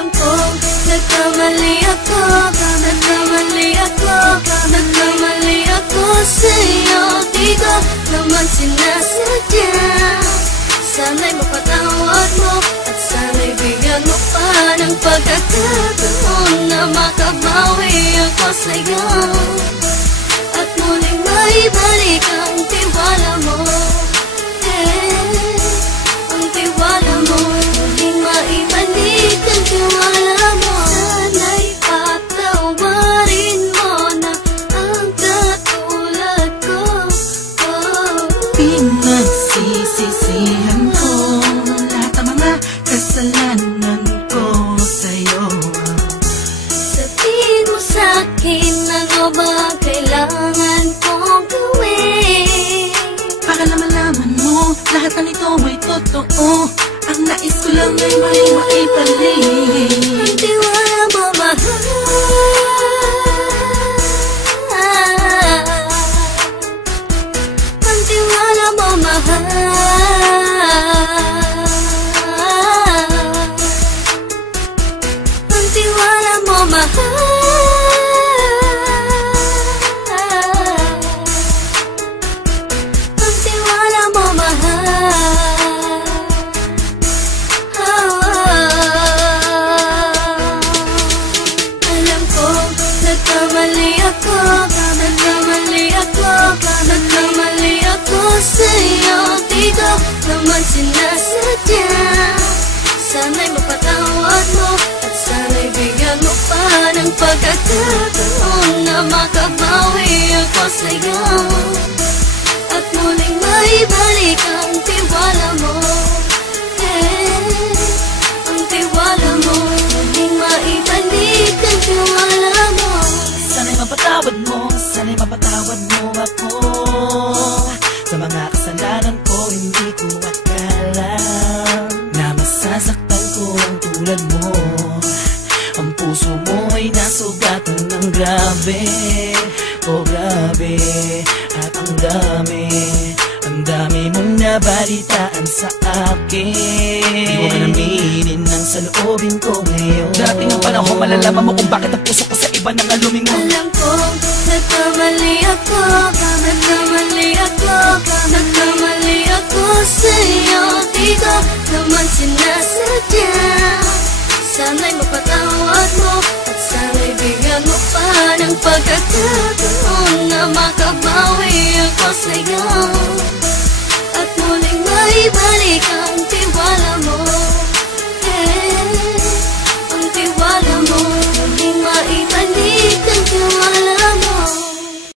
Alam kong nagkamali ako, nagkamali ako sa'yo. Di ko naman sinasadya. Sana'y mapatawad mo at sana'y bigyan mo pa ng pagkakataon na makabawi ako sa'yo at muling maibalik ang tiwala mo. Ang tiwala mo, muling maibalik ang tiwala mo. Sana'y patawarin mo na ang katulad ko. Pinagsisisihan ko lahat ng mga kasalanan ko sa'yo. Sabihin mo sa'kin ano ba kailangan kong gawin Para malaman mo lahat ng ito ay totoo. Ang nais ko lang ay maibalik ang tiwala mo, mahal. Ang tiwala mo, mahal. Ang tiwala mo, mahal. Ang tiwala mo, mahal. Alam ko, nagkamali ako sa'yo. Di ko naman sinasadya. Sana'y mapatawad mo at sana'y bigyan mo pa ng pagkakataon na makabawi ako sa'yo at muling maibalik ang tiwala mo. Ang tiwala mo, muling maibalik ang tiwala mo. Sana'y mapatawad mo ako sa mga kasalanan ko. Hindi ko akala na masasaktan ko ang tulad mo. Ang puso mo ay nasugatan ng grabe, oh grabe. At ang dami mong nabalitaan sa akin. Di ko man aminin ang saloobin ko ngayon. Darating ang panahon, malalaman mo kung bakit ang puso ko sa iba nang alumingon. Alam kong nagkamali ako sa'yo. Di ko naman sinasadya. Sana'y mapatawad mo at sana'y bigyan mo pa ng pagkakataon na makabawi ako sa'yo